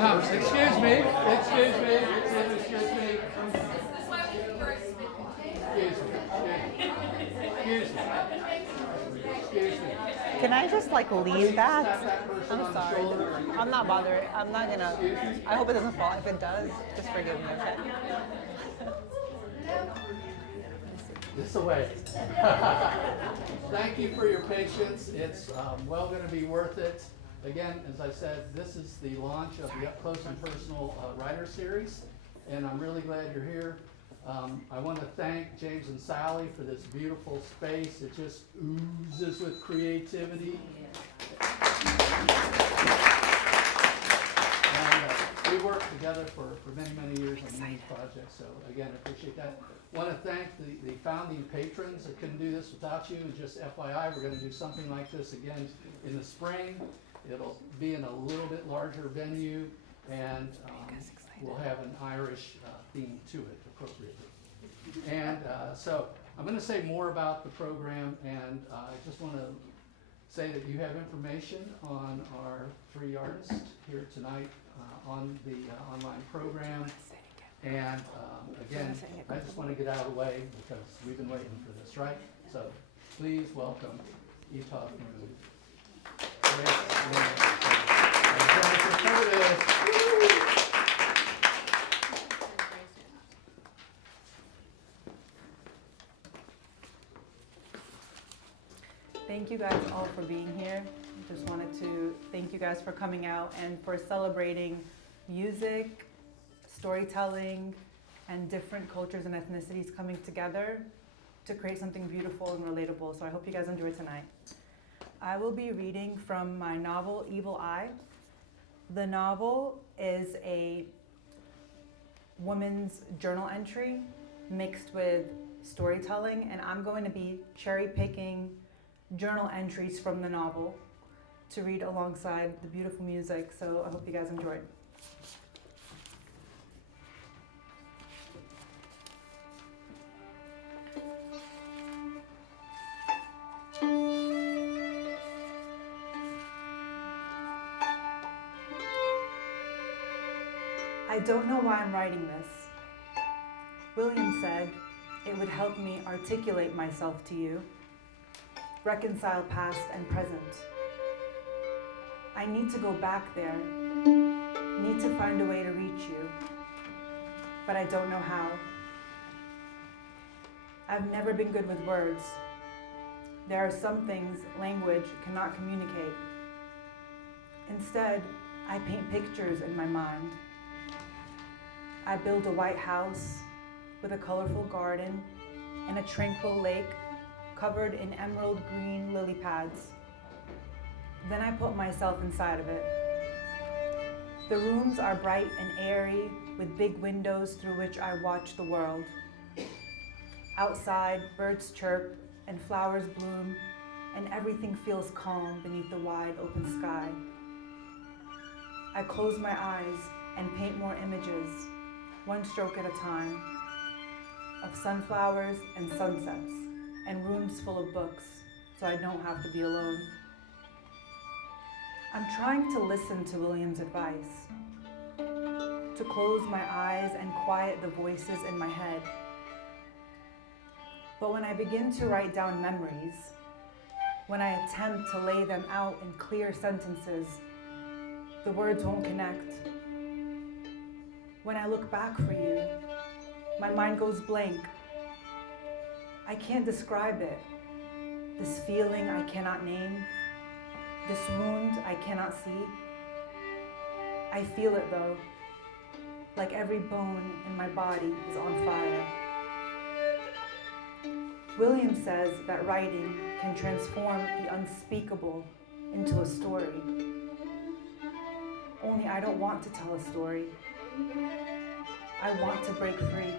Excuse me. Excuse me. Excuse me. Excuse me. Can I just like leave that? I'm sorry. I'm not bothering. I'm not gonna. I hope it doesn't fall. If it does, just forgive me, okay? This away. Thank you for your patience. It's well going to be worth it. Again, as I said, this is the launch of the Up Close and Personal Writer Series, and I'm really glad you're here. I want to thank James and Sally for this beautiful space. It just oozes with creativity. And we worked together for many, many years on many projects, so again, I appreciate that. Want to thank the founding patrons that couldn't do this without you. And just FYI, we're going to do something like this again in the spring. It'll be in a little bit larger venue, and we'll have an Irish theme to it appropriately. And so I'm going to say more about the program, and I just want to say that you have information on our 3 artists here tonight on the online program. And again, I just want to get out of the way because we've been waiting for this, right? So please welcome Etah Mahmood. Thank you guys all for being here. Just wanted to thank you guys for coming out and for celebrating music, storytelling, and different cultures and ethnicities coming together to create something beautiful and relatable. So I hope you guys enjoy tonight. I will be reading from my novel, Evil Eye. The novel is a woman's journal entry mixed with storytelling, and I'm going to be cherry picking journal entries from the novel to read alongside the beautiful music. So I hope you guys enjoy it. I don't know why I'm writing this. William said it would help me articulate myself to you, reconcile past and present. I need to go back there, need to find a way to reach you, but I don't know how. I've never been good with words. There are some things language cannot communicate. Instead, I paint pictures in my mind. I build a white house with a colorful garden and a tranquil lake covered in emerald green lily pads. Then I put myself inside of it. The rooms are bright and airy with big windows through which I watch the world. Outside, birds chirp and flowers bloom, and everything feels calm beneath the wide open sky. I close my eyes and paint more images, one stroke at a time, of sunflowers and sunsets, and rooms full of books, so I don't have to be alone. I'm trying to listen to William's advice, to close my eyes and quiet the voices in my head. But when I begin to write down memories, when I attempt to lay them out in clear sentences, the words won't connect. When I look back for you, my mind goes blank. I can't describe it. This feeling I cannot name, this wound I cannot see. I feel it though, like every bone in my body is on fire. William says that writing can transform the unspeakable into a story. Only I don't want to tell a story. I want to break free.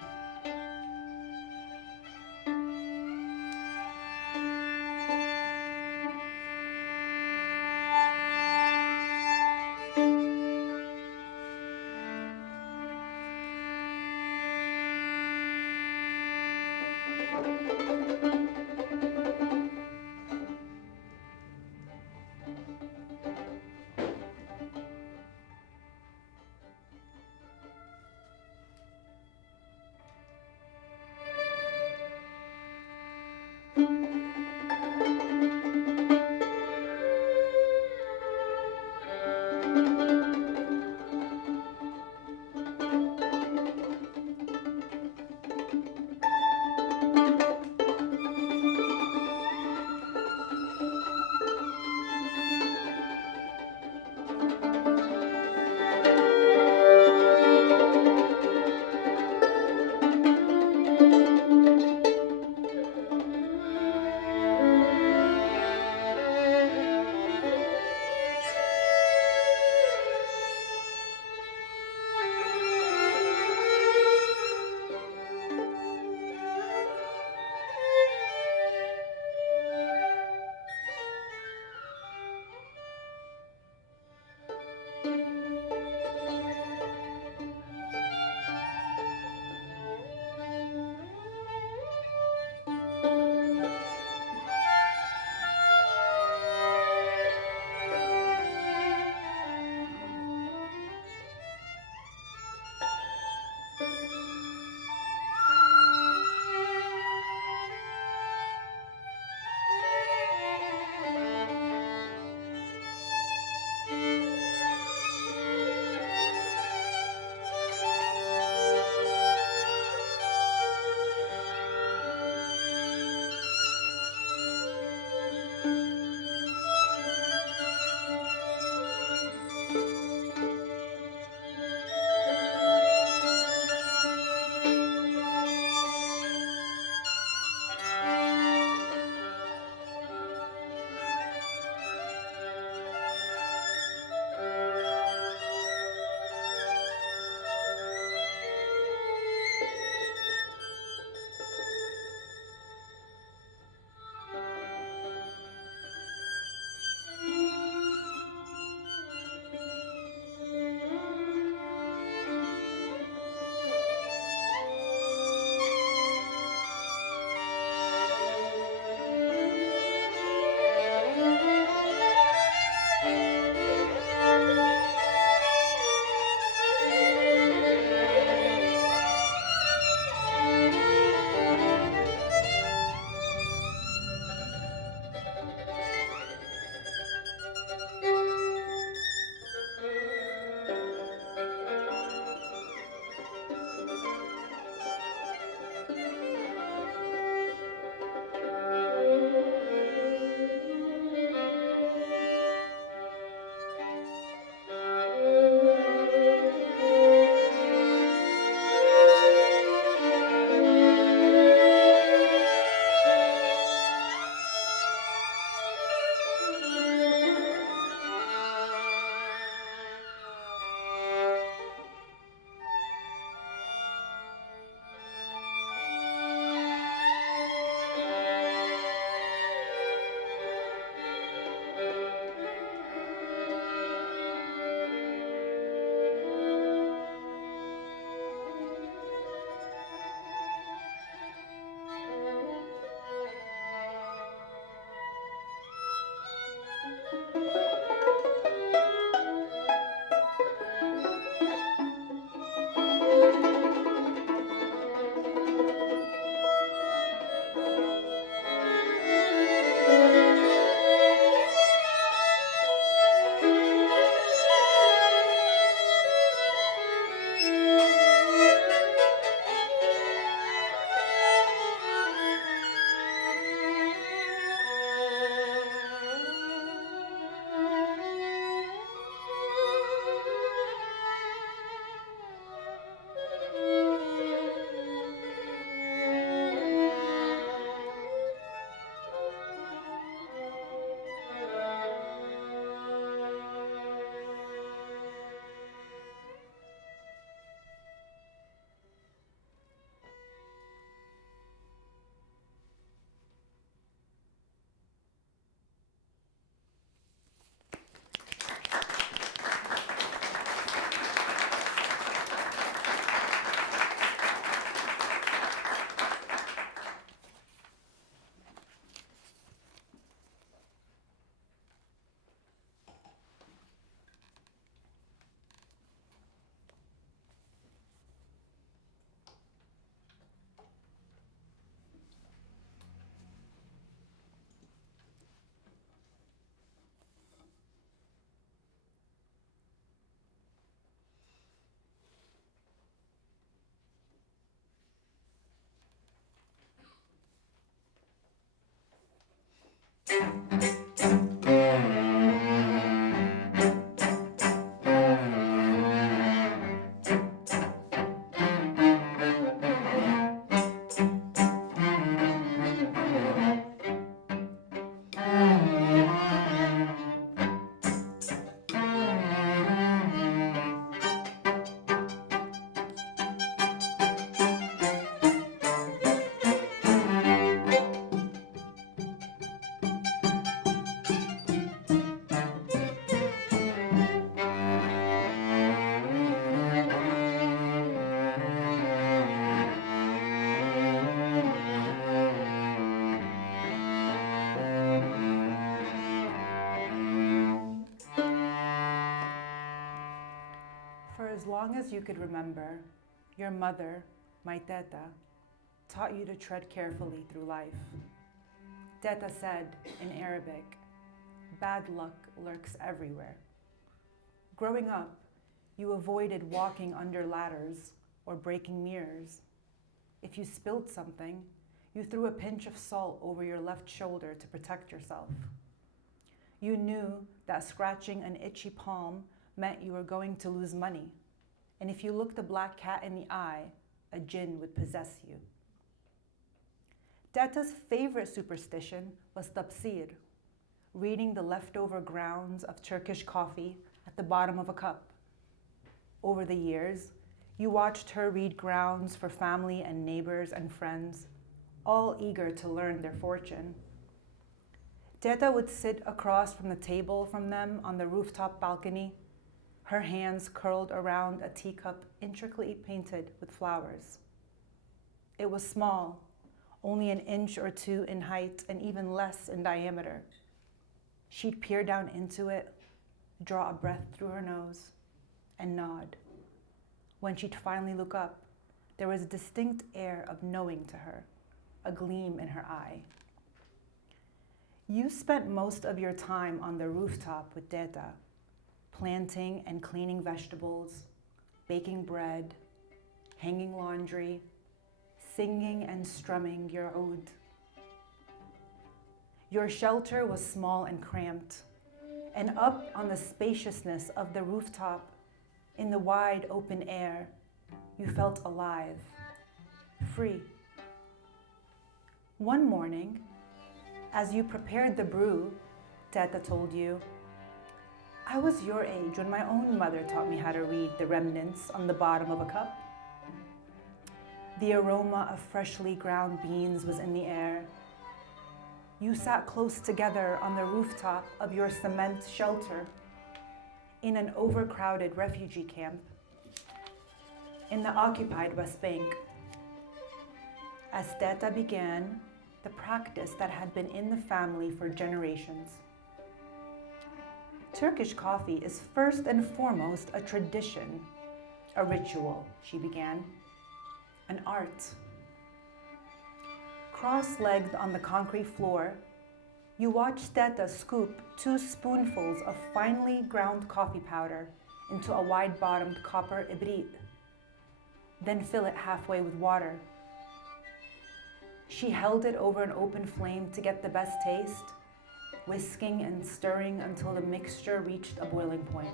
as long as you could remember, your mother, my teta, taught you to tread carefully through life. Teta said in Arabic, bad luck lurks everywhere. Growing up, you avoided walking under ladders or breaking mirrors. If you spilled something, you threw a pinch of salt over your left shoulder to protect yourself. You knew that scratching an itchy palm meant you were going to lose money, and if you looked a black cat in the eye, a jinn would possess you. Teta's favorite superstition was tafsir, reading the leftover grounds of Turkish coffee at the bottom of a cup. Over the years, you watched her read grounds for family and neighbors and friends, all eager to learn their fortune. Teta would sit across from the table from them on the rooftop balcony, her hands curled around a teacup intricately painted with flowers. It was small, only an inch or two in height and even less in diameter. She'd peer down into it, draw a breath through her nose, and nod. When she'd finally look up, there was a distinct air of knowing to her, a gleam in her eye. You spent most of your time on the rooftop with Teta, planting and cleaning vegetables, baking bread, hanging laundry, singing and strumming your oud. Your shelter was small and cramped, and up on the spaciousness of the rooftop, in the wide open air, you felt alive, free. One morning, as you prepared the brew, Teta told you, I was your age when my own mother taught me how to read the remnants on the bottom of a cup. The aroma of freshly ground beans was in the air. You sat close together on the rooftop of your cement shelter in an overcrowded refugee camp in the occupied West Bank. As Teta began the practice that had been in the family for generations. Turkish coffee is first and foremost a tradition, a ritual, she began, an art. Cross-legged on the concrete floor, you watched Teta scoop 2 spoonfuls of finely ground coffee powder into a wide-bottomed copper ibrit, then fill it halfway with water. She held it over an open flame to get the best taste, whisking and stirring until the mixture reached a boiling point.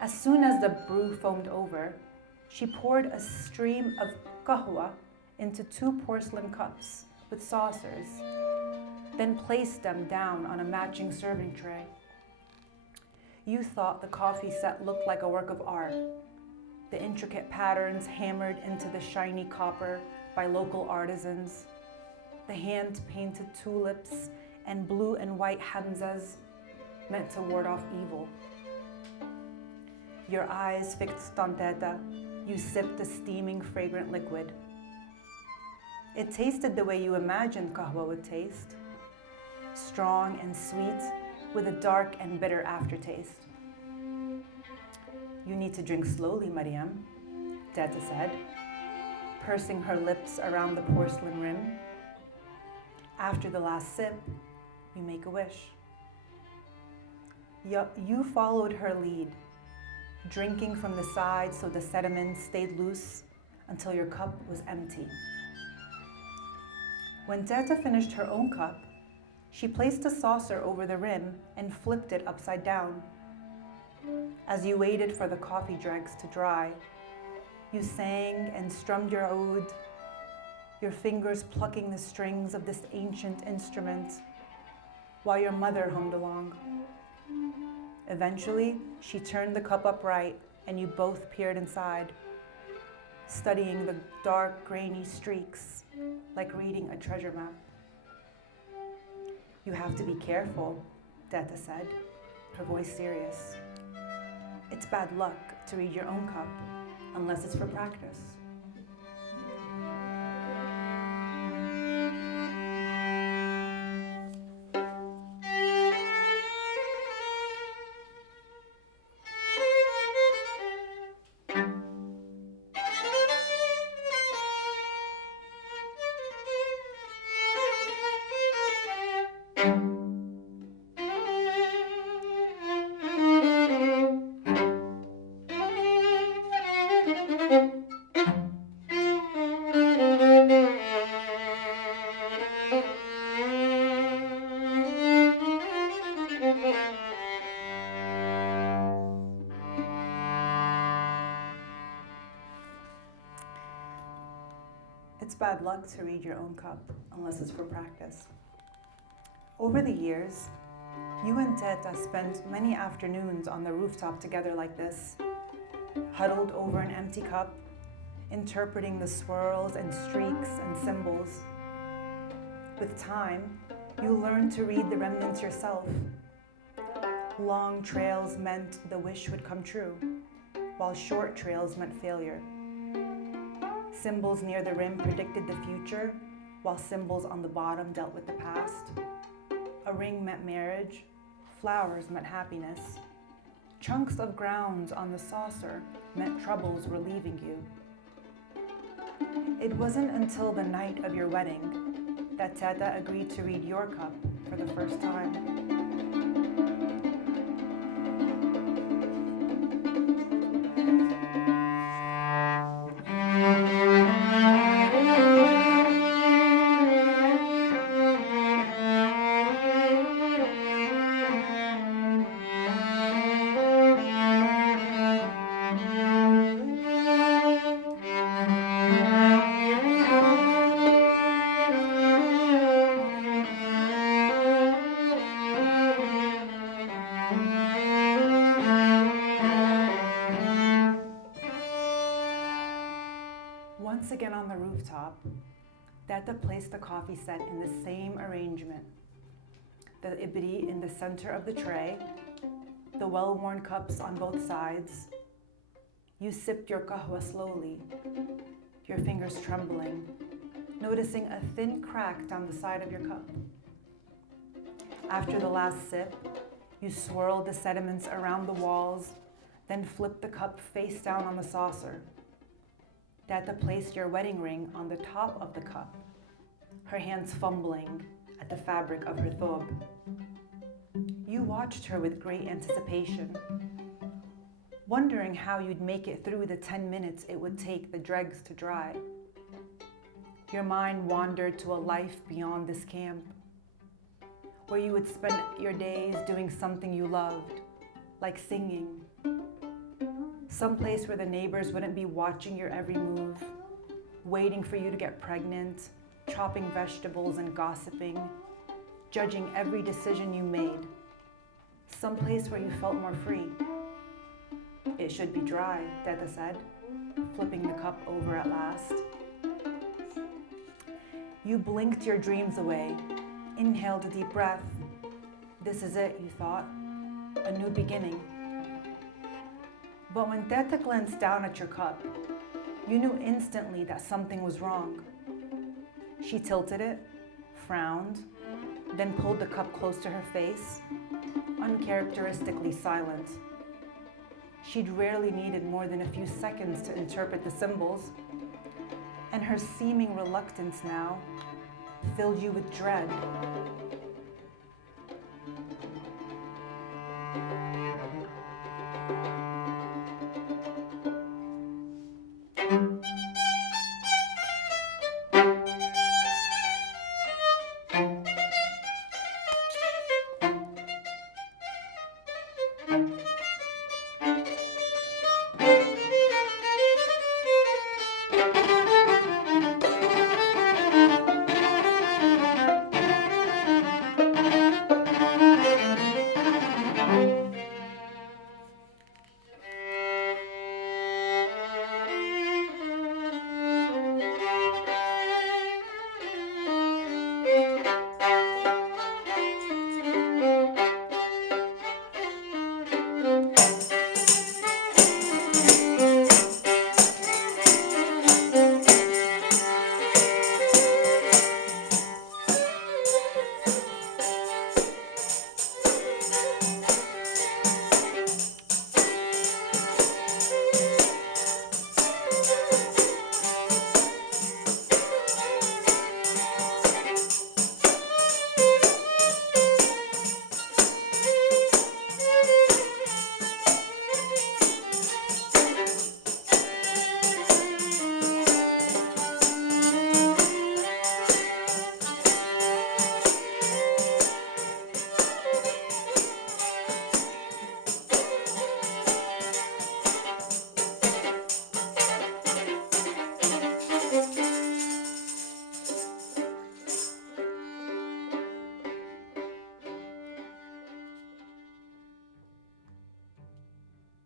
As soon as the brew foamed over, she poured a stream of kahwa into 2 porcelain cups with saucers, then placed them down on a matching serving tray. You thought the coffee set looked like a work of art, the intricate patterns hammered into the shiny copper by local artisans, the hand-painted tulips and blue and white hamzas meant to ward off evil. Your eyes fixed on Teta, you sipped the steaming, fragrant liquid. It tasted the way you imagined kahwa would taste, strong and sweet with a dark and bitter aftertaste. You need to drink slowly, Mariam, Teta said, pursing her lips around the porcelain rim. After the last sip, you make a wish. You followed her lead, drinking from the side so the sediment stayed loose until your cup was empty. When Teta finished her own cup, she placed a saucer over the rim and flipped it upside down. As you waited for the coffee dregs to dry, you sang and strummed your oud, your fingers plucking the strings of this ancient instrument, while your mother hummed along. Eventually, she turned the cup upright and you both peered inside, studying the dark, grainy streaks like reading a treasure map. You have to be careful, Teta said, her voice serious. It's bad luck to read your own cup, unless it's for practice. It's bad luck to read your own cup unless it's for practice. Over the years, you and Teta spent many afternoons on the rooftop together like this, huddled over an empty cup, interpreting the swirls and streaks and symbols. With time, you learned to read the remnants yourself. Long trails meant the wish would come true, while short trails meant failure. Symbols near the rim predicted the future, while symbols on the bottom dealt with the past. A ring meant marriage, flowers meant happiness. Chunks of grounds on the saucer meant troubles were leaving you. It wasn't until the night of your wedding that Teta agreed to read your cup for the first time. Once again on the rooftop, Teta placed the coffee set in the same arrangement. The ibidi in the center of the tray, the well-worn cups on both sides. You sipped your kahwa slowly, your fingers trembling, noticing a thin crack down the side of your cup. After the last sip, you swirled the sediments around the walls, then flipped the cup face down on the saucer. Teta placed your wedding ring on the top of the cup, her hands fumbling at the fabric of her thob. You watched her with great anticipation, wondering how you'd make it through the 10 minutes it would take the dregs to dry. Your mind wandered to a life beyond this camp, where you would spend your days doing something you loved, like singing. Someplace where the neighbors wouldn't be watching your every move, waiting for you to get pregnant, chopping vegetables and gossiping, judging every decision you made. Someplace where you felt more free. It should be dry, Teta said, flipping the cup over at last. You blinked your dreams away, inhaled a deep breath. This is it, you thought, a new beginning. But when Teta glanced down at your cup, you knew instantly that something was wrong. She tilted it, frowned, then pulled the cup close to her face, uncharacteristically silent. She'd rarely needed more than a few seconds to interpret the symbols, and her seeming reluctance now filled you with dread.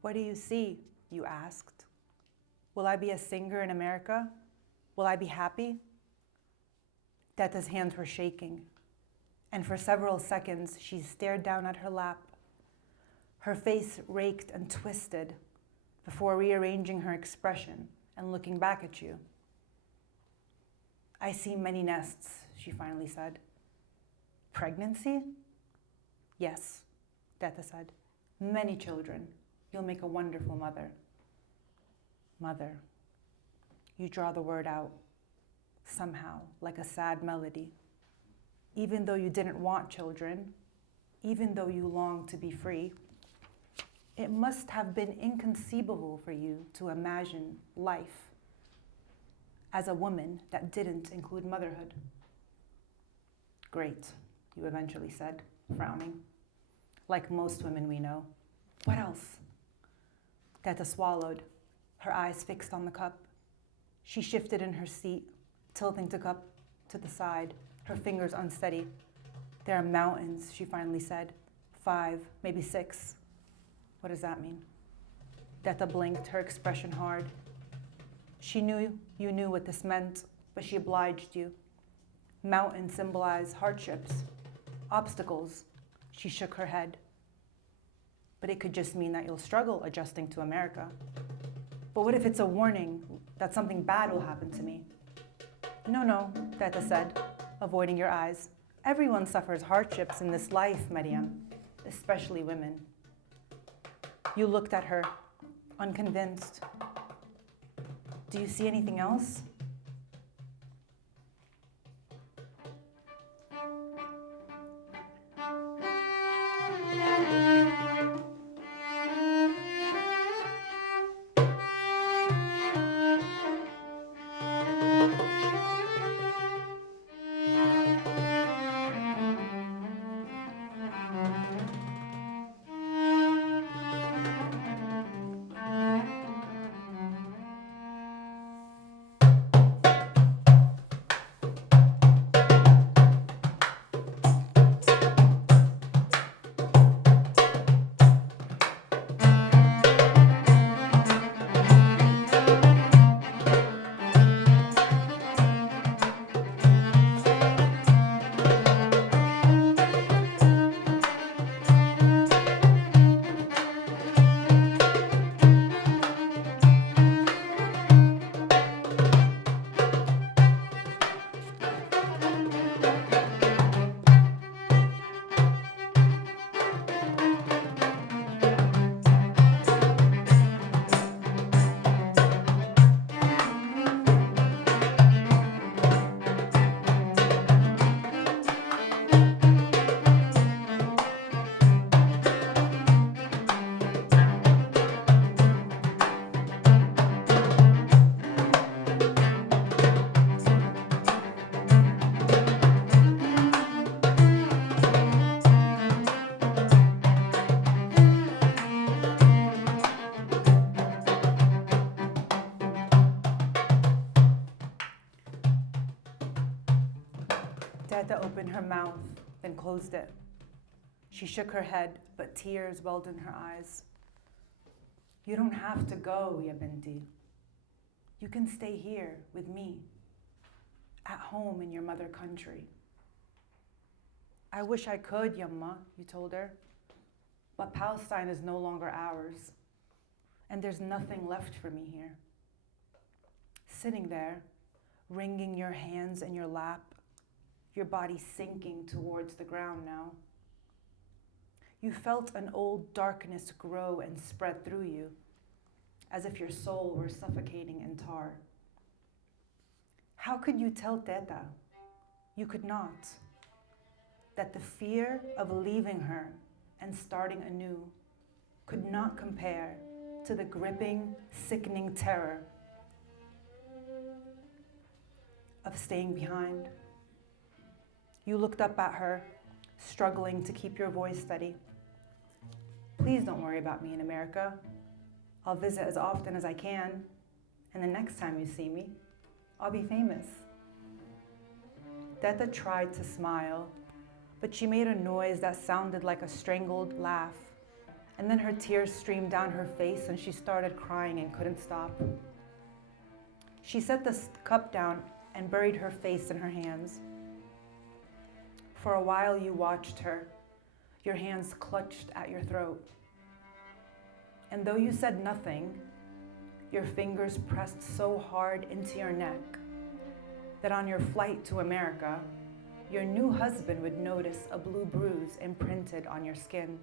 What do you see? You asked. Will I be a singer in America? Will I be happy? Teta's hands were shaking, and for several seconds she stared down at her lap, her face raked and twisted before rearranging her expression and looking back at you. I see many nests, she finally said. Pregnancy? Yes, Teta said. Many children. You'll make a wonderful mother. Mother. You draw the word out, somehow, like a sad melody. Even though you didn't want children, even though you longed to be free, it must have been inconceivable for you to imagine life as a woman that didn't include motherhood. Great, you eventually said, frowning. Like most women we know. What else? Teta swallowed, her eyes fixed on the cup. She shifted in her seat, tilting the cup to the side, her fingers unsteady. There are mountains, she finally said. 5, maybe 6. What does that mean? Teta blinked, her expression hard. She knew you knew what this meant, but she obliged you. Mountains symbolize hardships, obstacles. She shook her head. But it could just mean that you'll struggle adjusting to America. But what if it's a warning that something bad will happen to me? No, Teta said, avoiding your eyes. Everyone suffers hardships in this life, Mariam, especially women. You looked at her, unconvinced. Do you see anything else? Teta opened her mouth, then closed it. She shook her head, but tears welled in her eyes. You don't have to go, Ya Binti. You can stay here with me, at home in your mother country. I wish I could, Yamma, you told her, but Palestine is no longer ours, and there's nothing left for me here. Sitting there, wringing your hands in your lap, your body sinking towards the ground now. You felt an old darkness grow and spread through you, as if your soul were suffocating in tar. How could you tell Teta? You could not. That the fear of leaving her and starting anew could not compare to the gripping, sickening terror of staying behind. You looked up at her, struggling to keep your voice steady. Please don't worry about me in America. I'll visit as often as I can, and the next time you see me, I'll be famous. Teta tried to smile, but she made a noise that sounded like a strangled laugh, And then her tears streamed down her face and she started crying and couldn't stop. She set the cup down and buried her face in her hands. For a while you watched her, your hands clutched at your throat. And though you said nothing, your fingers pressed so hard into your neck that on your flight to America, your new husband would notice a blue bruise imprinted on your skin.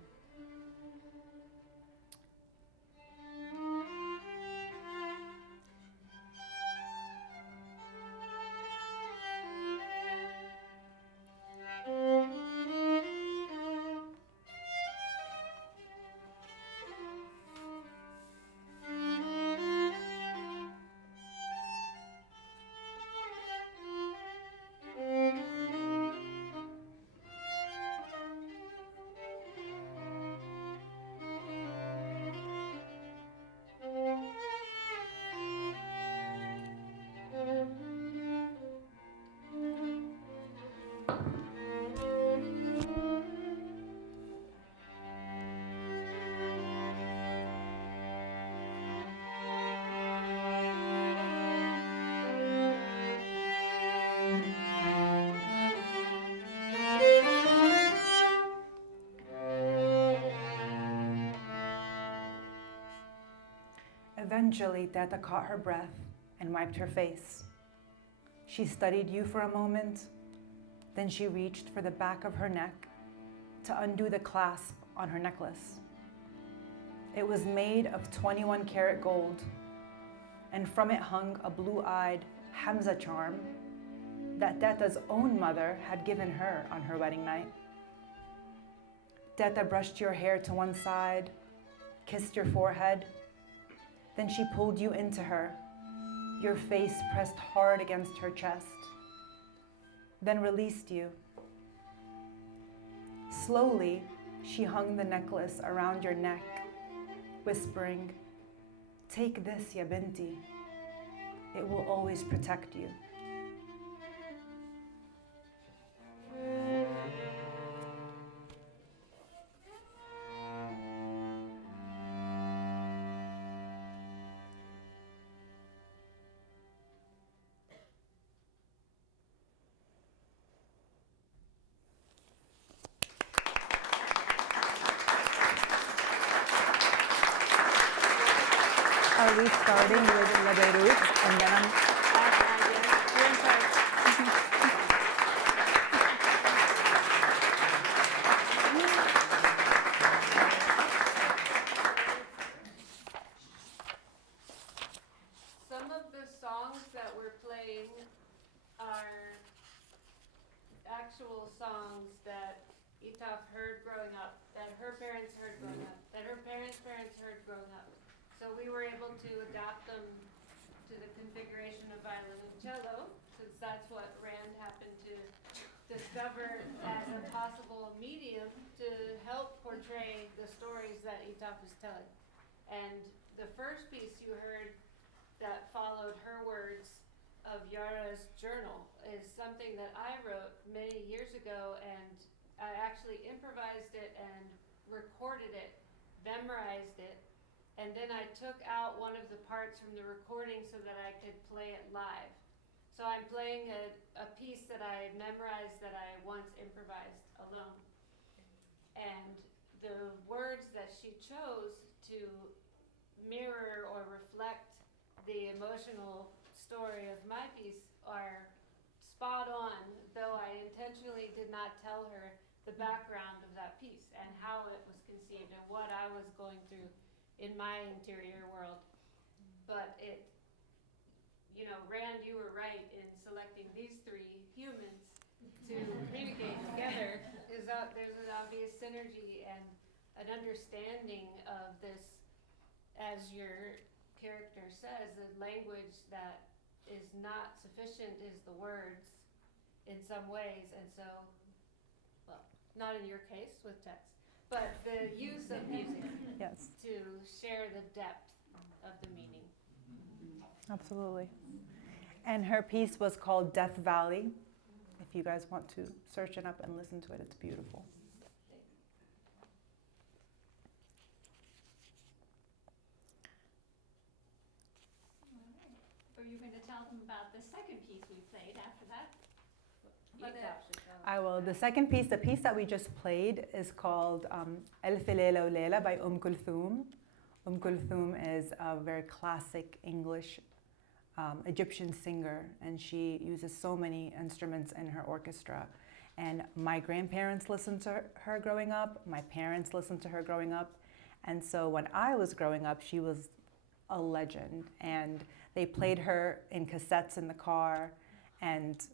Eventually, Teta caught her breath and wiped her face. She studied you for a moment, then she reached for the back of her neck to undo the clasp on her necklace. It was made of 21 karat gold, and from it hung a blue-eyed Hamza charm that Teta's own mother had given her on her wedding night. Teta brushed your hair to one side, kissed your forehead. Then she pulled you into her, your face pressed hard against her chest, then released you. Slowly, she hung the necklace around your neck, whispering, "Take this, ya binti. It will always protect you." Are we starting with La Beirut and then You're in charge. Some of the songs that we're playing are actual songs that Itaf heard growing up, that her parents heard growing up, that her parents' parents heard growing up. So we were able to adapt them to the configuration of violin and cello, since that's what Rand happened to discover as a possible medium to help portray the stories that Itaf is telling. And the first piece you heard that followed her words of Yara's journal is something that I wrote many years ago, and I actually improvised it and recorded it, memorized it, and then I took out one of the parts from the recording so that I could play it live. So I'm playing a piece that I memorized that I once improvised alone. And the words that she chose to mirror or reflect the emotional story of my piece are spot on, though I intentionally did not tell her the background of that piece and how it was conceived and what I was going through in my interior world. But it, you know, Rand, you were right in selecting these three humans to communicate together. There's an obvious synergy and an understanding of this, as your character says, the language that is not sufficient is the words in some ways, and so, well, not in your case with text, but the use of music Yes, to share the depth of the meaning. absolutely. And her piece was called Death Valley. If you guys want to search it up and listen to it, it's beautiful. you going to tell them about the second piece we played after that? But I will. The second piece, the piece that we just played, is called Alf Layla wa Layla by Kulthum. Kulthum is a very classic English Egyptian singer, and she uses so many instruments in her orchestra. And my grandparents listened to her growing up, my parents listened to her growing up, and so when I was growing up, she was a legend. And they played her in cassettes in the car, and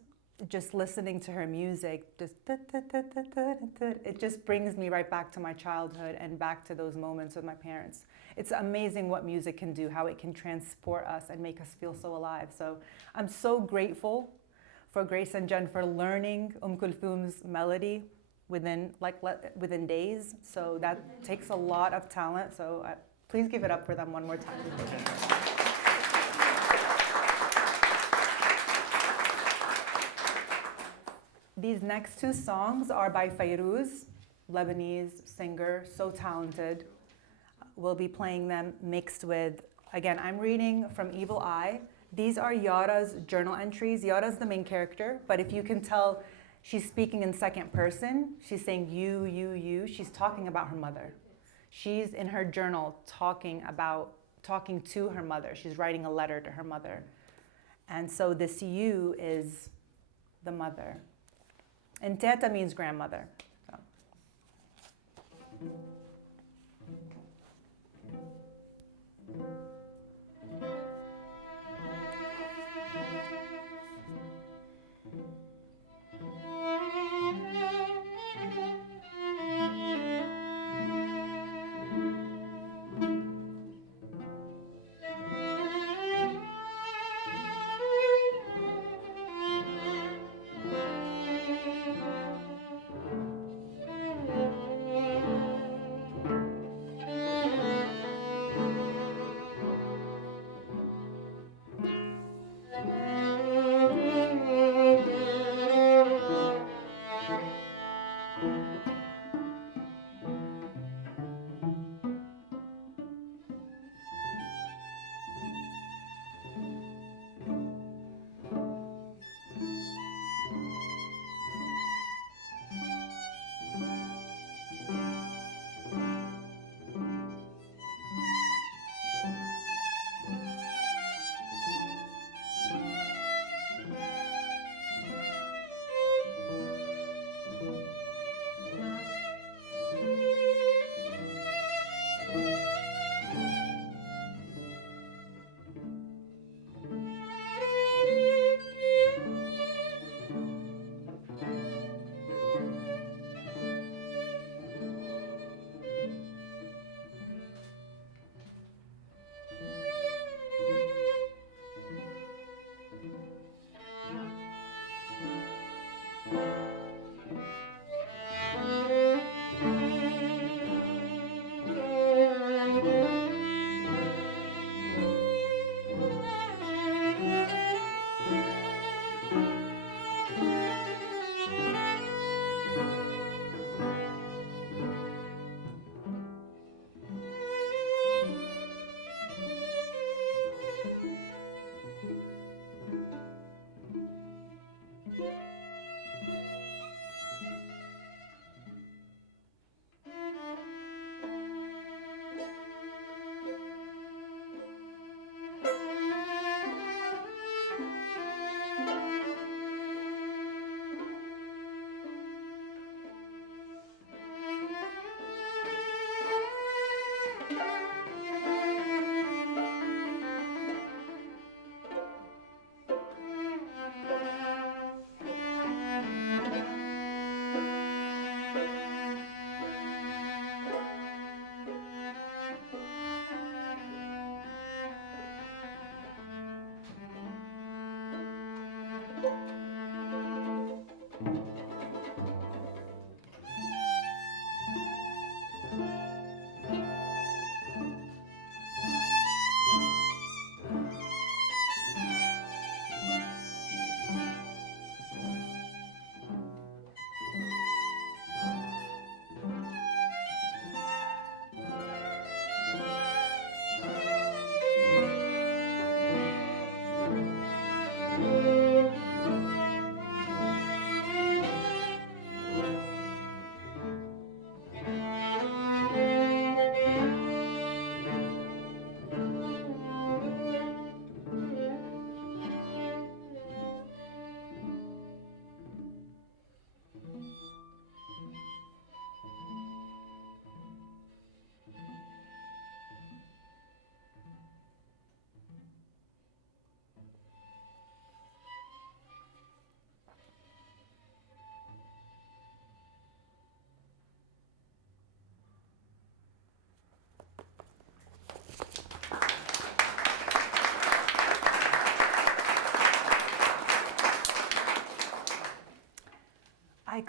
just listening to her music, just it just brings me right back to my childhood and back to those moments with my parents. It's amazing what music can do, how it can transport us and make us feel so alive. So I'm so grateful for Grace and Jen for learning Kulthum's melody within days. So that takes a lot of talent. So please give it up for them one more time. These next two songs are by Fairuz, Lebanese singer, so talented. We'll be playing them mixed with, again, I'm reading from Evil Eye. These are Yara's journal entries. Yara's the main character, but if you can tell, she's speaking in second person. She's saying you, you, you. She's talking about her mother. She's in her journal talking to her mother. She's writing a letter to her mother. And so this you is the mother. And teta means grandmother. So.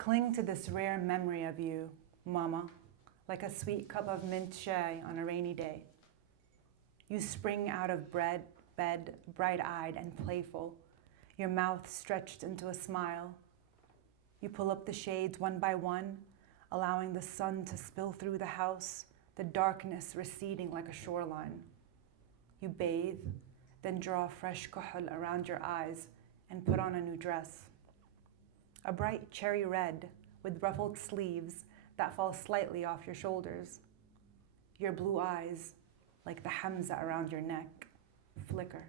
cling to this rare memory of you, Mama, like a sweet cup of mint chai on a rainy day. You spring out of bed, bright-eyed and playful, your mouth stretched into a smile. You pull up the shades one by one, allowing the sun to spill through the house, the darkness receding like a shoreline. You bathe, then draw fresh kuhl around your eyes and put on a new dress. A bright cherry red with ruffled sleeves that fall slightly off your shoulders. Your blue eyes, like the hamza around your neck, flicker.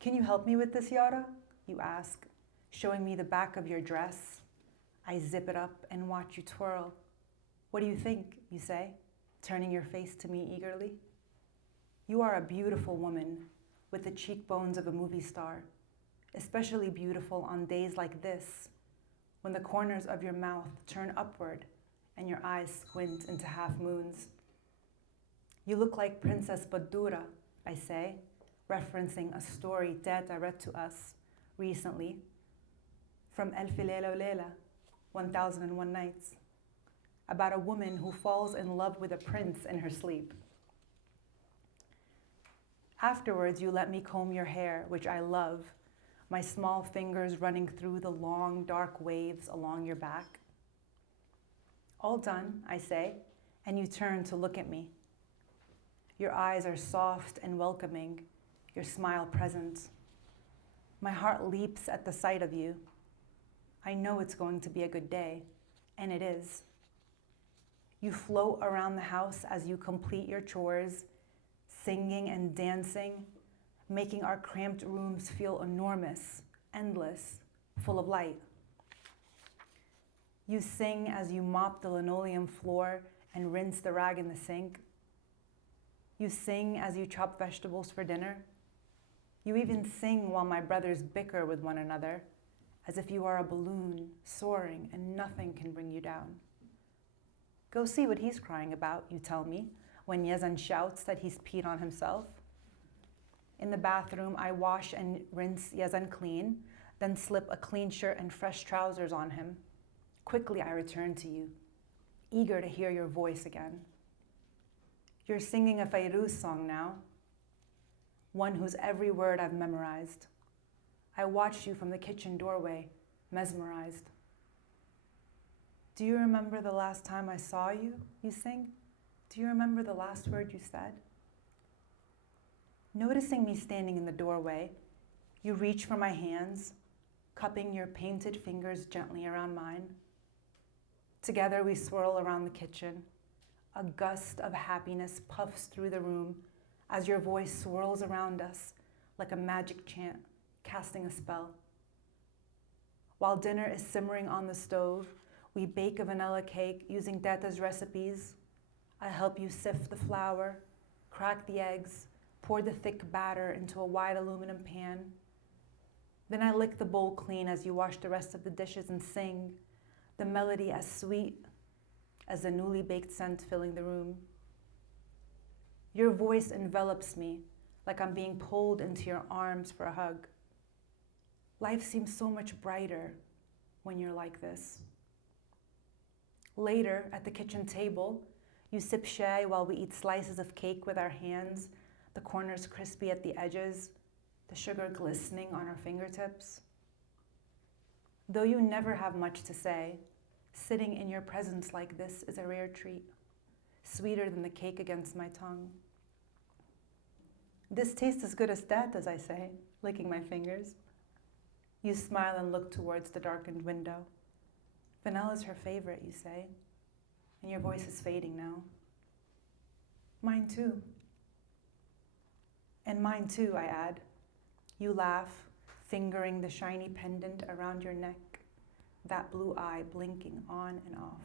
Can you help me with this, Yara? You ask, showing me the back of your dress. I zip it up and watch you twirl. What do you think, you say, turning your face to me eagerly? You are a beautiful woman with the cheekbones of a movie star, especially beautiful on days like this, when the corners of your mouth turn upward and your eyes squint into half moons. You look like Princess Badura, I say, referencing a story Tata read to us recently from Alfi Layla wa Layla, 1001 Nights, about a woman who falls in love with a prince in her sleep. Afterwards, you let me comb your hair, which I love, my small fingers running through the long, dark waves along your back. All done, I say, and you turn to look at me. Your eyes are soft and welcoming, your smile present. My heart leaps at the sight of you. I know it's going to be a good day, and it is. You float around the house as you complete your chores, singing and dancing, making our cramped rooms feel enormous, endless, full of light. You sing as you mop the linoleum floor and rinse the rag in the sink. You sing as you chop vegetables for dinner. You even sing while my brothers bicker with one another, as if you are a balloon soaring and nothing can bring you down. Go see what he's crying about, you tell me, when Yazan shouts that he's peed on himself. In the bathroom, I wash and rinse Yazan clean, then slip a clean shirt and fresh trousers on him. Quickly, I return to you, eager to hear your voice again. You're singing a Fairuz song now, one whose every word I've memorized. I watched you from the kitchen doorway, mesmerized. Do you remember the last time I saw you, you sing? Do you remember the last word you said? Noticing me standing in the doorway, you reach for my hands, cupping your painted fingers gently around mine. Together we swirl around the kitchen. A gust of happiness puffs through the room as your voice swirls around us like a magic chant, casting a spell. While dinner is simmering on the stove, we bake a vanilla cake using Tata's recipes. I help you sift the flour, crack the eggs, pour the thick batter into a wide aluminum pan. Then I lick the bowl clean as you wash the rest of the dishes and sing, the melody as sweet as the newly baked scent filling the room. Your voice envelops me like I'm being pulled into your arms for a hug. Life seems so much brighter when you're like this. Later, at the kitchen table, you sip chai while we eat slices of cake with our hands, the corners crispy at the edges, the sugar glistening on our fingertips. Though you never have much to say, sitting in your presence like this is a rare treat, sweeter than the cake against my tongue. This tastes as good as that, as I say, licking my fingers. You smile and look towards the darkened window. Vanilla's her favorite, you say, and your voice is fading now. Mine too. And mine too, I add. You laugh, fingering the shiny pendant around your neck, that blue eye blinking on and off.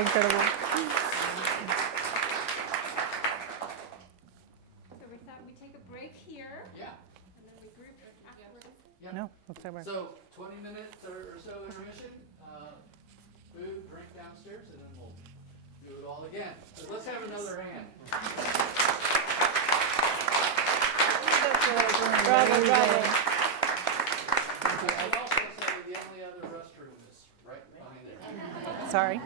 incredible. So we thought we'd take a break here, Yeah. and then we group afterwards. Yep. No, let's start. So 20 minutes or so intermission, food, drink downstairs, and then we'll do it all again. So let's have another hand. Bravo, bravo. I'd also say the only other restroom is right behind there. Sorry.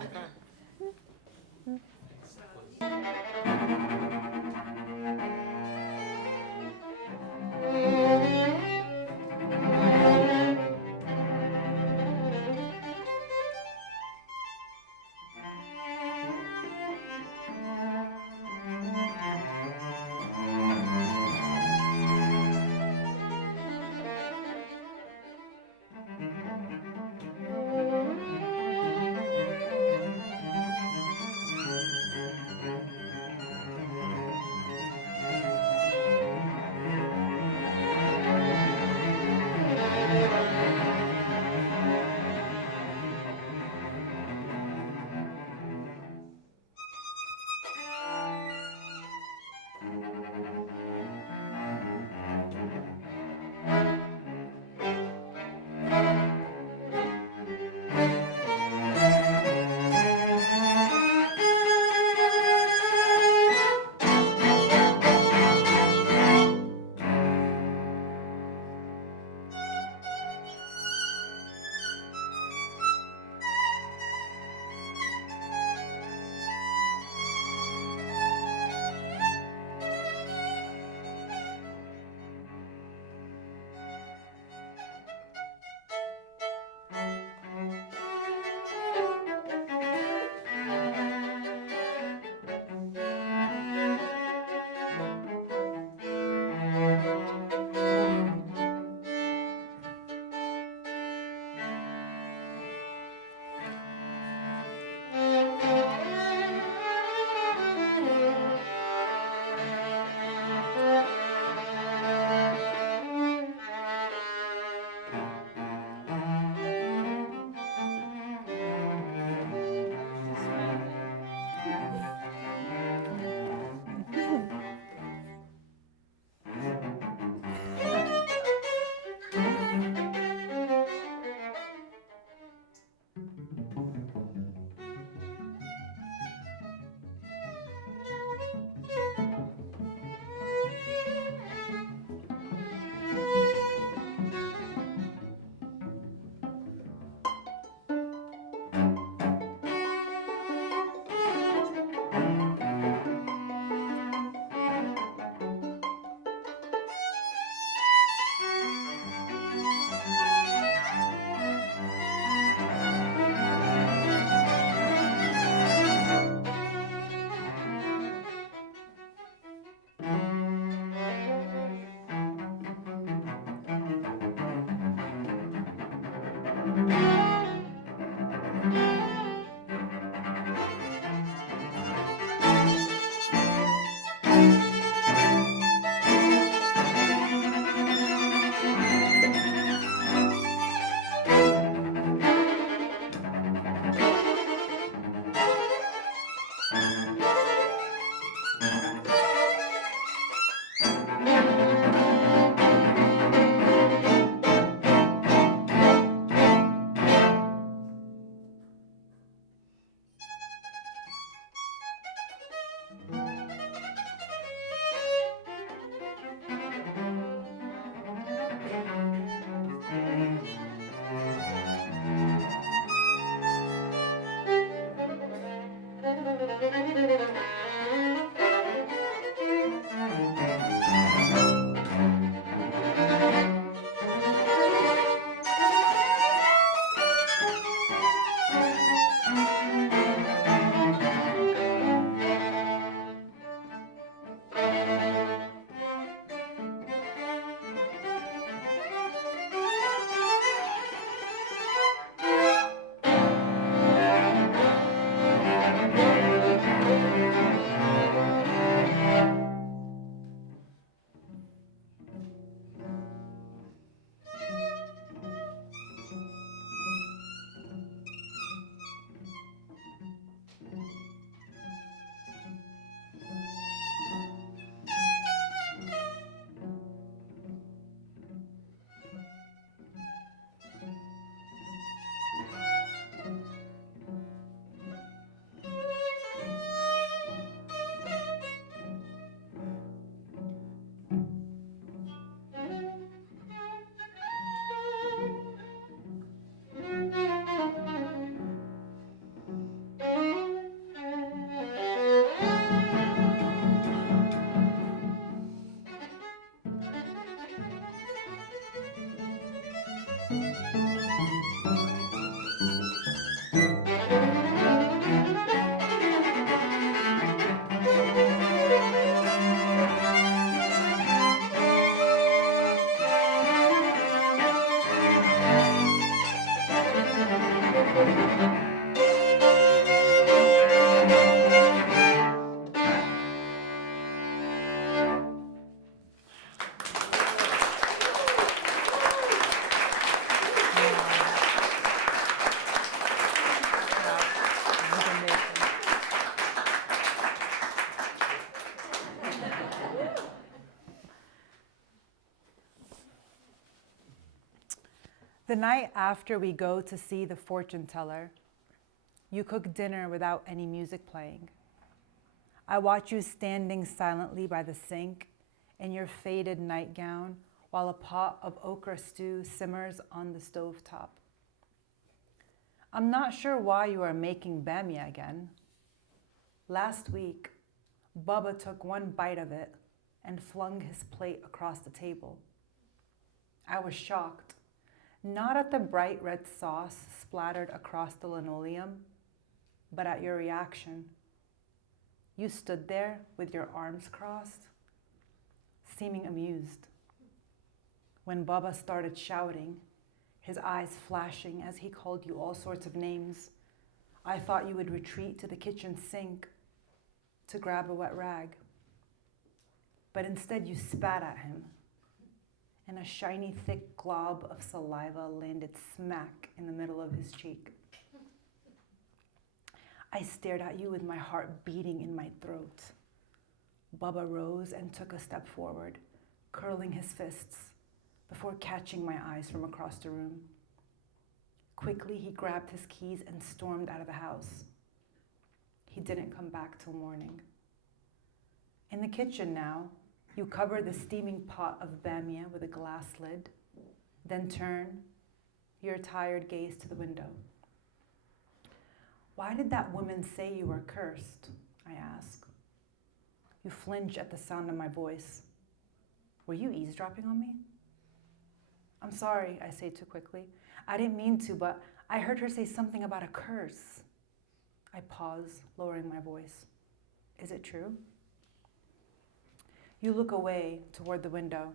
The night after we go to see the fortune teller, you cook dinner without any music playing. I watch you standing silently by the sink in your faded nightgown while a pot of okra stew simmers on the stovetop. I'm not sure why you are making bamia again. Last week, Bubba took one bite of it and flung his plate across the table. I was shocked, not at the bright red sauce splattered across the linoleum, but at your reaction. You stood there with your arms crossed, seeming amused. When Bubba started shouting, his eyes flashing as he called you all sorts of names, I thought you would retreat to the kitchen sink to grab a wet rag. But instead you spat at him, and a shiny, thick glob of saliva landed smack in the middle of his cheek. I stared at you with my heart beating in my throat. Bubba rose and took a step forward, curling his fists before catching my eyes from across the room. Quickly, he grabbed his keys and stormed out of the house. He didn't come back till morning. In the kitchen now, you cover the steaming pot of bamia with a glass lid, then turn your tired gaze to the window. Why did that woman say you were cursed? I ask. You flinch at the sound of my voice. Were you eavesdropping on me? I'm sorry, I say too quickly. I didn't mean to, but I heard her say something about a curse. I pause, lowering my voice. Is it true? You look away toward the window.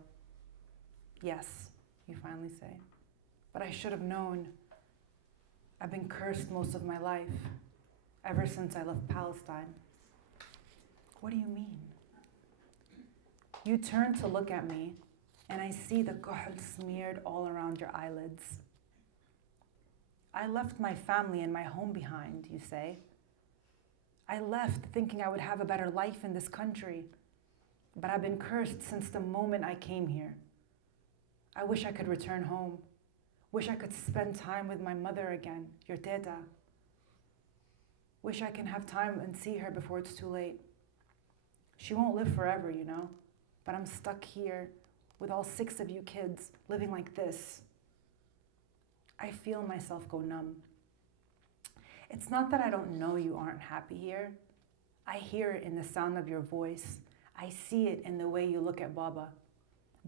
Yes, you finally say. But I should have known. I've been cursed most of my life, ever since I left Palestine. What do you mean? You turn to look at me, and I see the kuhl smeared all around your eyelids. I left my family and my home behind, you say. I left thinking I would have a better life in this country, but I've been cursed since the moment I came here. I wish I could return home. Wish I could spend time with my mother again, your teta. Wish I can have time and see her before it's too late. She won't live forever, you know, but I'm stuck here with all 6 of you kids living like this. I feel myself go numb. It's not that I don't know you aren't happy here. I hear it in the sound of your voice. I see it in the way you look at Baba.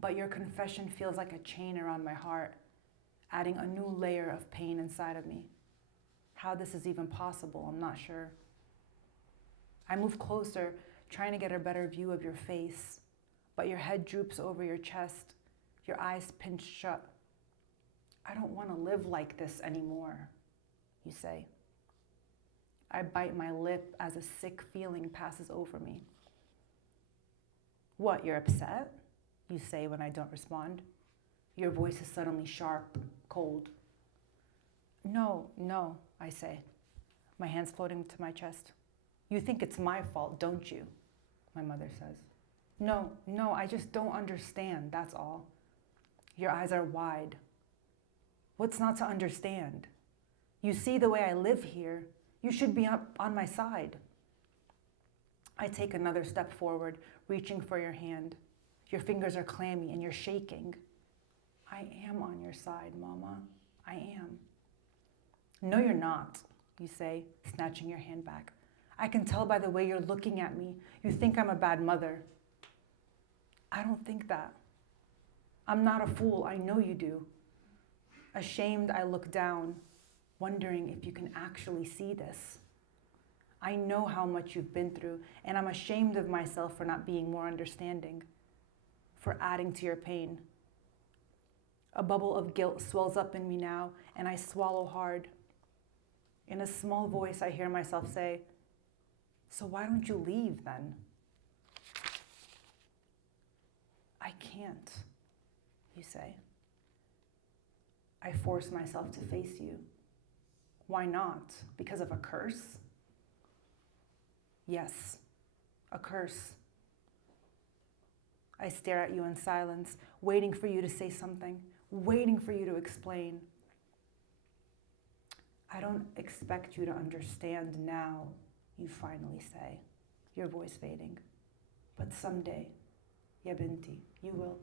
But your confession feels like a chain around my heart, adding a new layer of pain inside of me. How this is even possible, I'm not sure. I move closer, trying to get a better view of your face, but your head droops over your chest, your eyes pinched shut. I don't want to live like this anymore, you say. I bite my lip as a sick feeling passes over me. What, you're upset? You say when I don't respond. Your voice is suddenly sharp, cold. No, I say, my hands floating to my chest. You think it's my fault, don't you? My mother says. No, I just don't understand, that's all. Your eyes are wide. What's not to understand? You see the way I live here. You should be up on my side. I take another step forward, reaching for your hand. Your fingers are clammy and you're shaking. I am on your side, Mama. I am. No, you're not, you say, snatching your hand back. I can tell by the way you're looking at me. You think I'm a bad mother. I don't think that. I'm not a fool. I know you do. Ashamed, I look down, wondering if you can actually see this. I know how much you've been through, and I'm ashamed of myself for not being more understanding, for adding to your pain. A bubble of guilt swells up in me now, and I swallow hard. In a small voice, I hear myself say, so why don't you leave then? I can't, you say. I force myself to face you. Why not? Because of a curse? Yes, a curse. I stare at you in silence, waiting for you to say something, waiting for you to explain. I don't expect you to understand now, you finally say, your voice fading. But someday, ya binti, you will.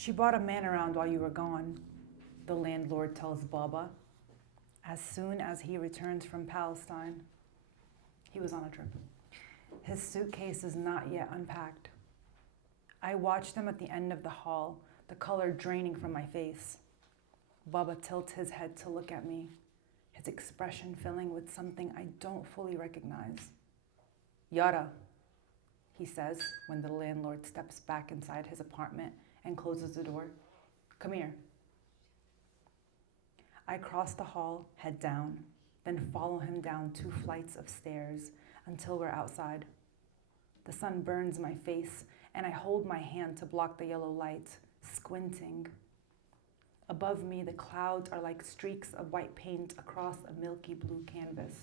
She brought a man around while you were gone, the landlord tells Baba. As soon as he returns from Palestine, he was on a trip. His suitcase is not yet unpacked. I watched him at the end of the hall, the color draining from my face. Baba tilts his head to look at me, his expression filling with something I don't fully recognize. Yara, he says when the landlord steps back inside his apartment and closes the door. Come here. I cross the hall, head down, then follow him down 2 flights of stairs until we're outside. The sun burns my face, and I hold my hand to block the yellow light, squinting. Above me, the clouds are like streaks of white paint across a milky blue canvas.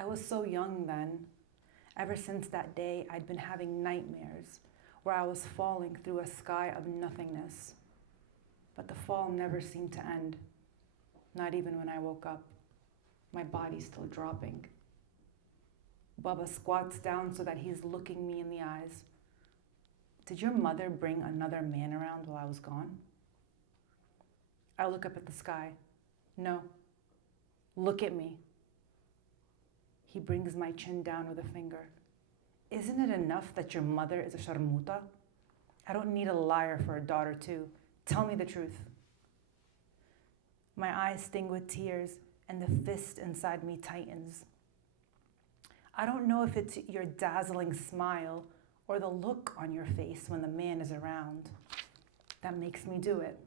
I was so young then. Ever since that day, I'd been having nightmares where I was falling through a sky of nothingness. But the fall never seemed to end, not even when I woke up, my body still dropping. Baba squats down so that he's looking me in the eyes. Did your mother bring another man around while I was gone? I look up at the sky. No. Look at me. He brings my chin down with a finger. Isn't it enough that your mother is a sharmuta? I don't need a liar for a daughter too. Tell me the truth. My eyes sting with tears and the fist inside me tightens. I don't know if it's your dazzling smile or the look on your face when the man is around that makes me do it.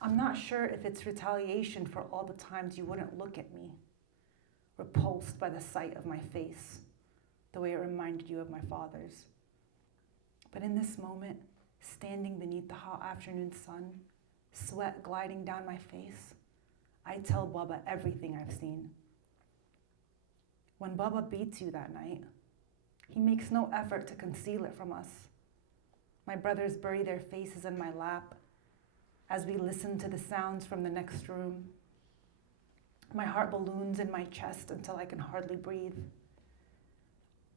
I'm not sure if it's retaliation for all the times you wouldn't look at me, repulsed by the sight of my face, the way it reminded you of my father's. But in this moment, standing beneath the hot afternoon sun, sweat gliding down my face, I tell Bubba everything I've seen. When Bubba beats you that night, he makes no effort to conceal it from us. My brothers bury their faces in my lap as we listen to the sounds from the next room. My heart balloons in my chest until I can hardly breathe.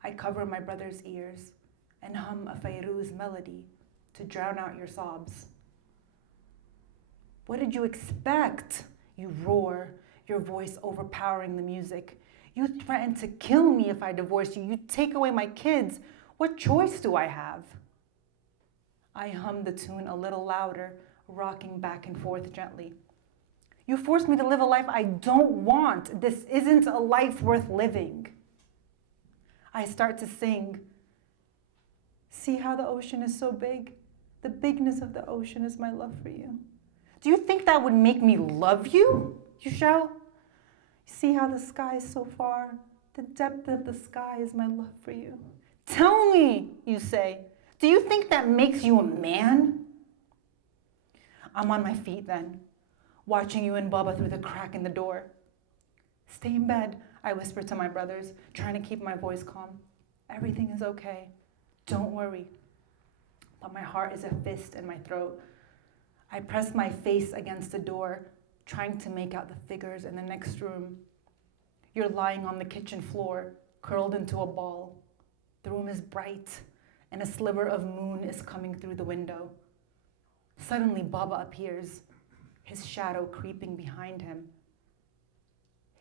I cover my brother's ears and hum a Fairuz melody to drown out your sobs. What did you expect? You roar, your voice overpowering the music. You threaten to kill me if I divorce you. You take away my kids. What choice do I have? I hum the tune a little louder, rocking back and forth gently. You forced me to live a life I don't want. This isn't a life worth living. I start to sing. See how the ocean is so big? The bigness of the ocean is my love for you. Do you think that would make me love you? You shout. See how the sky is so far? The depth of the sky is my love for you. Tell me, you say. Do you think that makes you a man? I'm on my feet then, watching you and Bubba through the crack in the door. Stay in bed, I whisper to my brothers, trying to keep my voice calm. Everything is okay. Don't worry. But my heart is a fist in my throat. I press my face against the door, trying to make out the figures in the next room. You're lying on the kitchen floor, curled into a ball. The room is bright, and a sliver of moon is coming through the window. Suddenly, Baba appears, his shadow creeping behind him.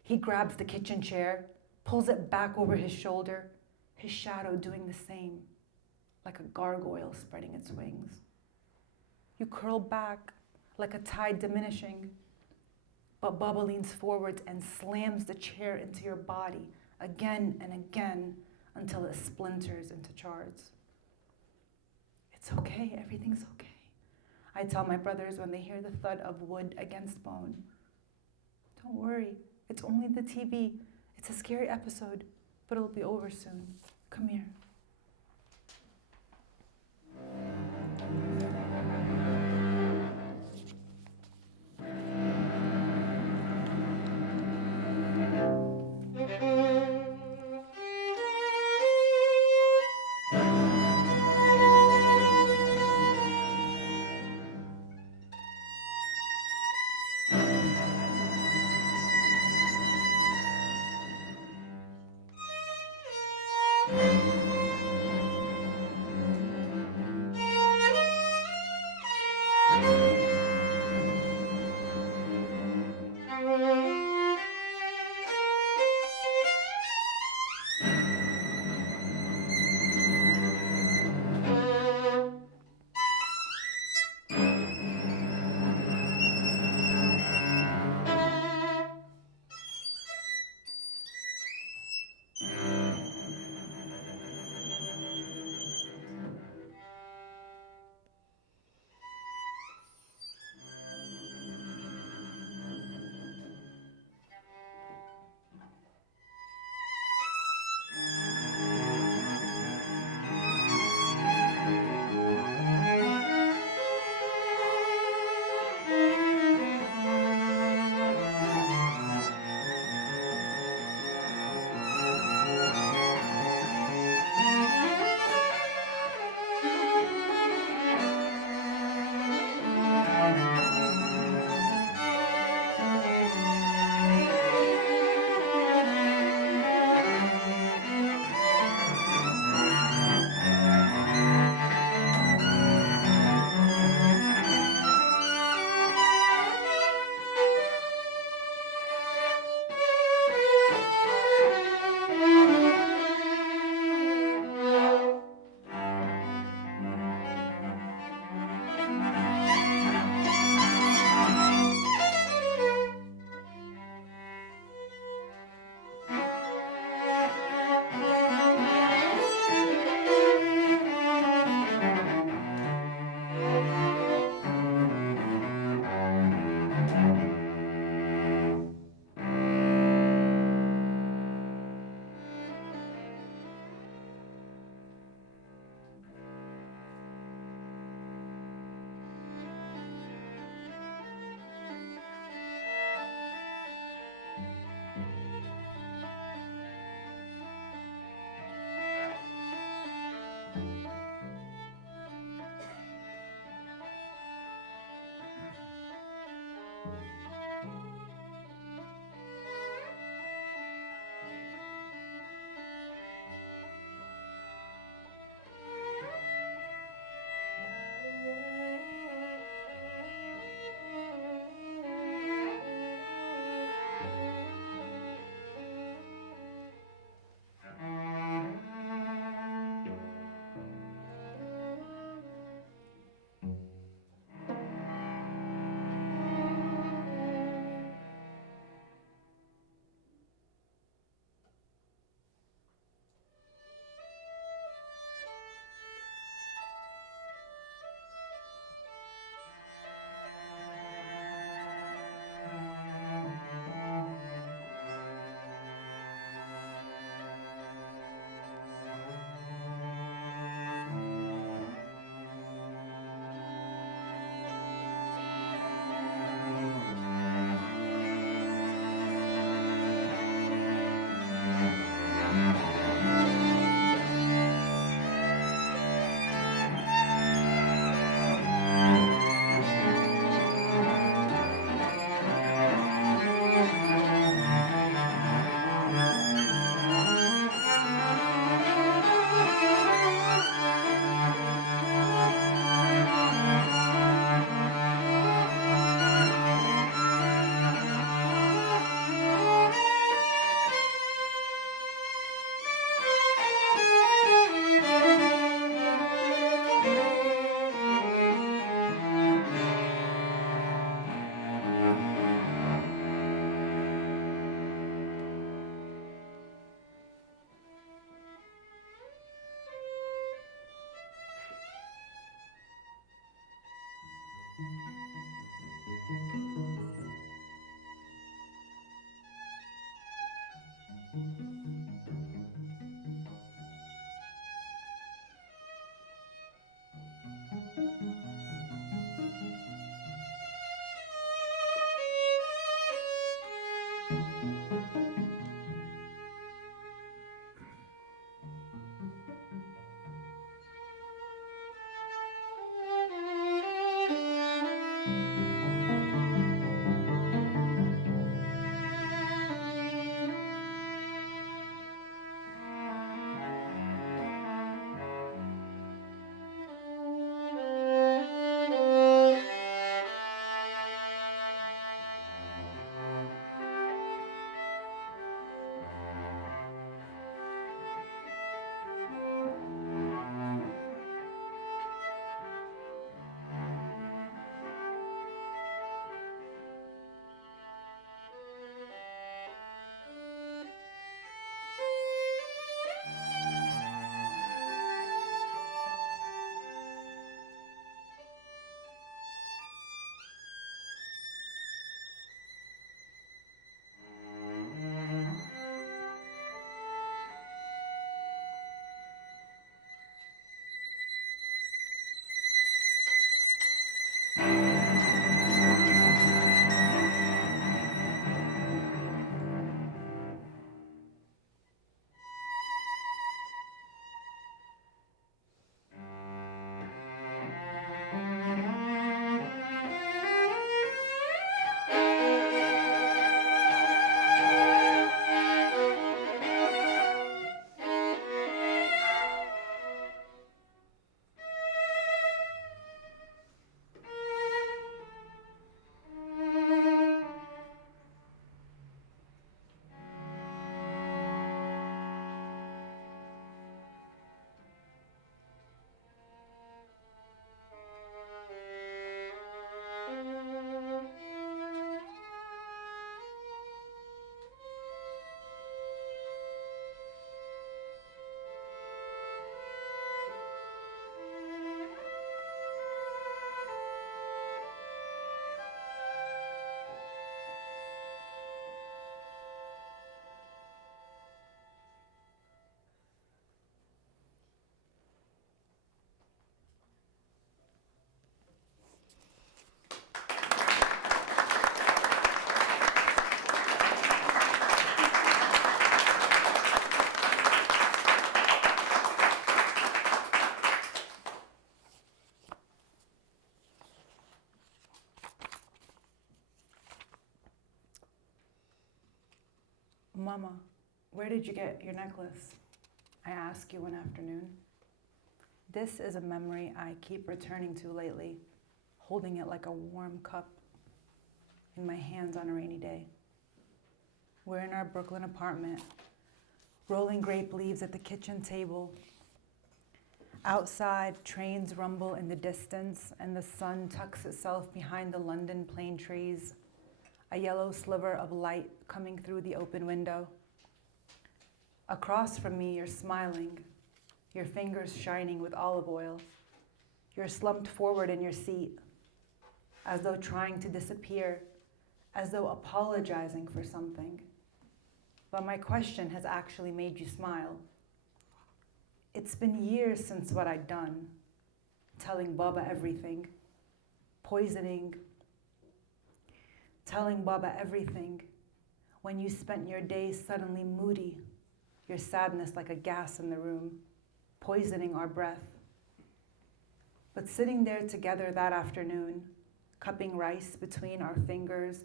He grabs the kitchen chair, pulls it back over his shoulder, his shadow doing the same, like a gargoyle spreading its wings. You curl back like a tide diminishing, but Baba leans forward and slams the chair into your body again and again until it splinters into shards. It's okay, everything's okay, I tell my brothers when they hear the thud of wood against bone. Don't worry, it's only the TV. It's a scary episode, but it'll be over soon. Come here. Mama, where did you get your necklace? I ask you one afternoon. This is a memory I keep returning to lately, holding it like a warm cup in my hands on a rainy day. We're in our Brooklyn apartment, rolling grape leaves at the kitchen table. Outside, trains rumble in the distance, and the sun tucks itself behind the London plane trees, a yellow sliver of light coming through the open window. Across from me, you're smiling, your fingers shining with olive oil. You're slumped forward in your seat, as though trying to disappear, as though apologizing for something. But my question has actually made you smile. It's been years since what I'd done, telling Baba everything, poisoning, telling Baba everything, when you spent your days suddenly moody, your sadness like a gas in the room, poisoning our breath. But sitting there together that afternoon, cupping rice between our fingers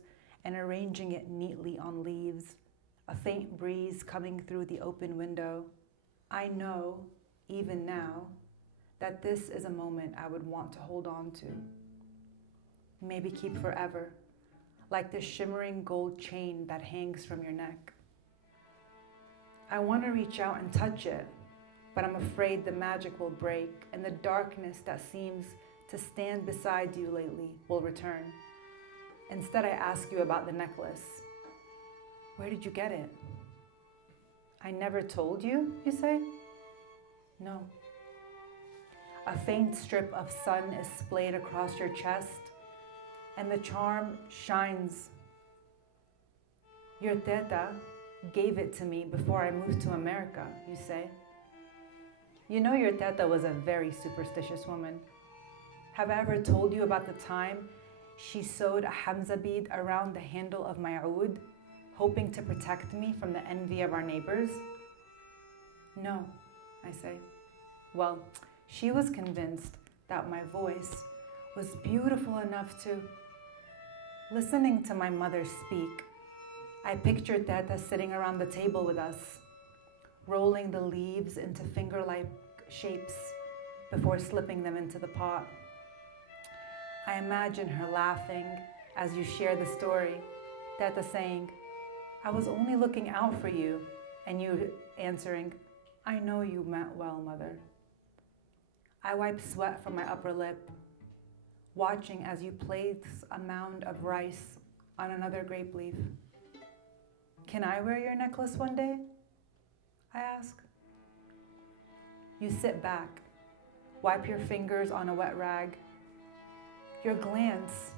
and arranging it neatly on leaves, a faint breeze coming through the open window, I know, even now, that this is a moment I would want to hold on to. Maybe keep forever, like the shimmering gold chain that hangs from your neck. I want to reach out and touch it, but I'm afraid the magic will break and the darkness that seems to stand beside you lately will return. Instead, I ask you about the necklace. Where did you get it? I never told you, you say? No. A faint strip of sun is splayed across your chest, and the charm shines. Your teta gave it to me before I moved to America, you say. You know your teta was a very superstitious woman. Have I ever told you about the time she sewed a Hamza bead around the handle of my oud, hoping to protect me from the envy of our neighbors? No, I say. Well, she was convinced that my voice was beautiful enough to. Listening to my mother speak, I pictured Teta sitting around the table with us, rolling the leaves into finger-like shapes before slipping them into the pot. I imagine her laughing as you share the story, Teta saying, I was only looking out for you, and you answering, I know you meant well, mother. I wipe sweat from my upper lip, watching as you place a mound of rice on another grape leaf. Can I wear your necklace one day? I ask. You sit back, wipe your fingers on a wet rag. Your glance,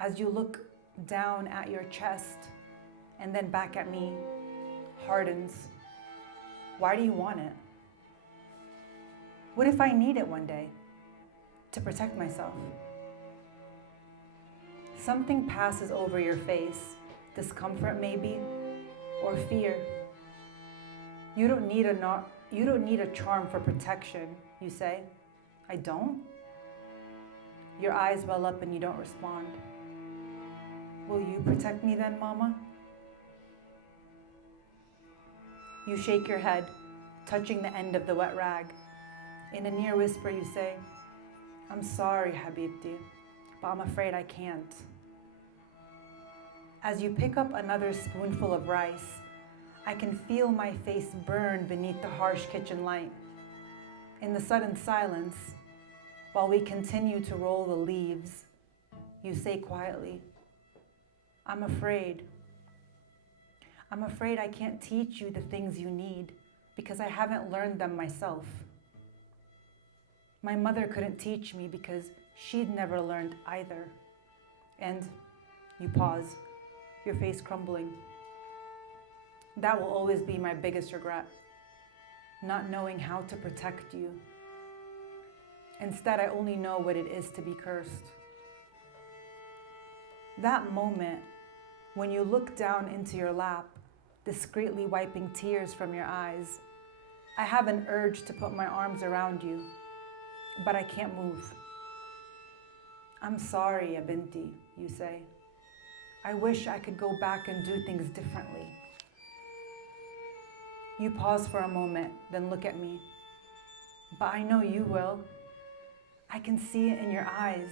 as you look down at your chest and then back at me, hardens. Why do you want it? What if I need it one day to protect myself? Something passes over your face, discomfort maybe, or fear. You don't need a charm for protection, you say. I don't? Your eyes well up and you don't respond. Will you protect me then, Mama? You shake your head, touching the end of the wet rag. In a near whisper, you say, I'm sorry, Habibti, but I'm afraid I can't. As you pick up another spoonful of rice, I can feel my face burn beneath the harsh kitchen light. In the sudden silence, while we continue to roll the leaves, you say quietly, I'm afraid. I'm afraid I can't teach you the things you need because I haven't learned them myself. My mother couldn't teach me because she'd never learned either. And you pause, your face crumbling. That will always be my biggest regret, not knowing how to protect you. Instead, I only know what it is to be cursed. That moment when you look down into your lap, discreetly wiping tears from your eyes, I have an urge to put my arms around you, but I can't move. I'm sorry, ya binti, you say. I wish I could go back and do things differently. You pause for a moment, then look at me. But I know you will. I can see it in your eyes,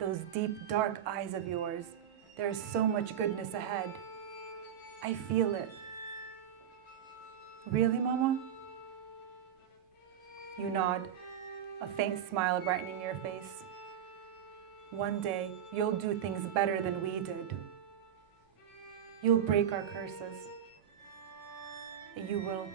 those deep, dark eyes of yours. There is so much goodness ahead. I feel it. Really, Mama? You nod, a faint smile brightening your face. One day, you'll do things better than we did. You'll break our curses. You will.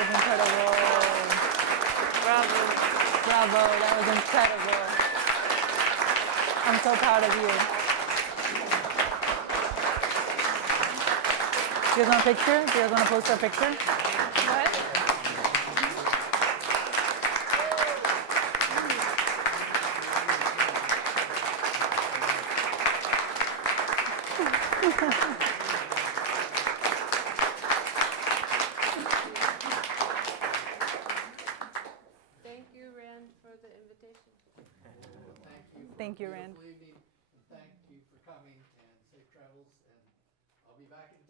was incredible. Bravo. Bravo, that was incredible. I'm so proud of you. You guys want a picture? Do you guys want to post our picture? What? Thank you, Rand, for the invitation. Thank you for Thank you, a Rand. beautiful evening, and thank you for coming, and safe travels, and I'll be back in